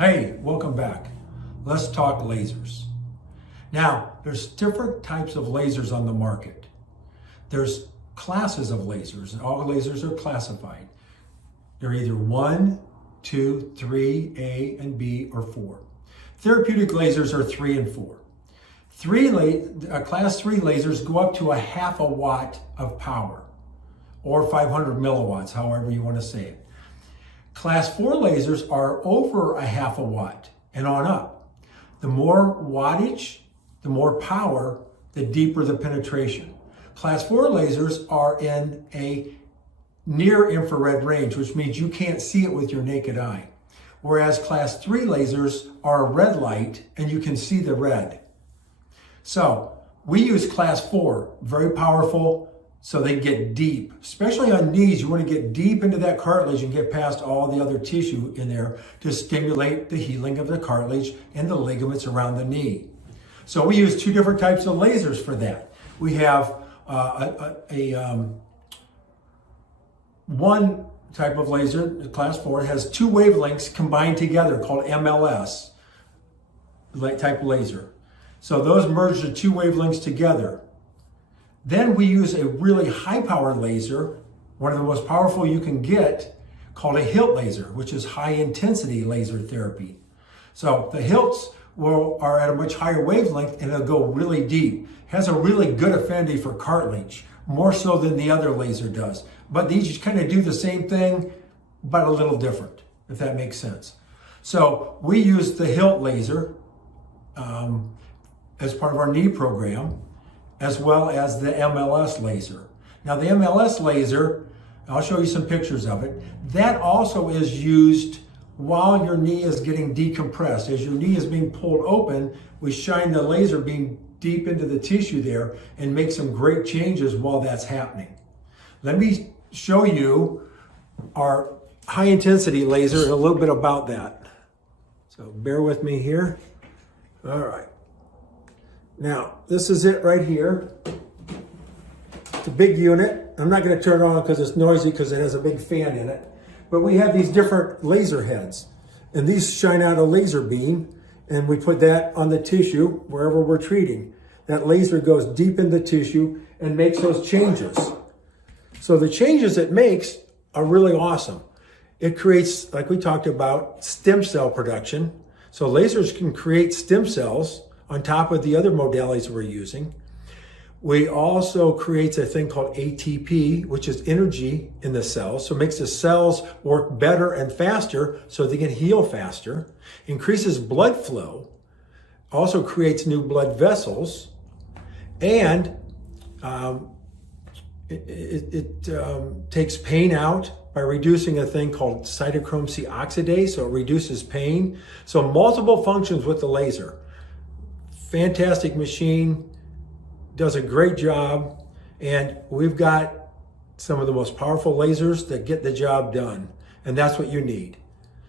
Hey, welcome back. Let's talk lasers. Now, there's different types of lasers on the market. There's classes of lasers, and all lasers are classified. They're either 1, 2, 3, A and B, or 4. Therapeutic lasers are 3 and 4. Class 3 lasers go up to a half a watt of power, or 500 milliwatts, however you want to say it. Class 4 lasers are over a half a watt and on up. The more wattage, the more power, the deeper the penetration. Class 4 lasers are in a near infrared range, which means you can't see it with your naked eye. Whereas Class 3 lasers are a red light and you can see the red. So we use Class 4, very powerful, so they get deep. Especially on knees, you want to get deep into that cartilage and get past all the other tissue in there to stimulate the healing of the cartilage and the ligaments around the knee. So we use two different types of lasers for that. We have one type of laser, Class 4, has two wavelengths combined together called MLS type laser. So those merge the two wavelengths together. Then we use a really high power laser, one of the most powerful you can get, called a HILT laser, which is high intensity laser therapy. So the HILTs are at a much higher wavelength and they'll go really deep. Has a really good affinity for cartilage, more so than the other laser does. But these kind of do the same thing, but a little different, if that makes sense. So we use the HILT laser as part of our knee program, as well as the MLS laser. Now the MLS laser, I'll show you some pictures of it, that also is used while your knee is getting decompressed. As your knee is being pulled open, we shine the laser beam deep into the tissue there and make some great changes while that's happening. Let me show you our high intensity laser and a little bit about that. So bear with me here. All right. Now, this is it right here. It's a big unit. I'm not going to turn it on because it's noisy because it has a big fan in it. But we have these different laser heads. And these shine out a laser beam. And we put that on the tissue wherever we're treating. That laser goes deep in the tissue and makes those changes. So the changes it makes are really awesome. It creates, like we talked about, stem cell production. So lasers can create stem cells on top of the other modalities we're using. We also creates a thing called ATP, which is energy in the cells. So it makes the cells work better and faster so they can heal faster. Increases blood flow. Also creates new blood vessels. And it takes pain out by reducing a thing called cytochrome C oxidase, so it reduces pain. So multiple functions with the laser. Fantastic machine, does a great job, and we've got some of the most powerful lasers that get the job done, and that's what you need.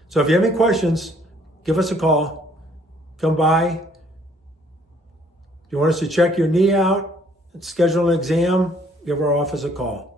So if you have any questions, give us a call, come by. If you want us to check your knee out, schedule an exam, give our office a call.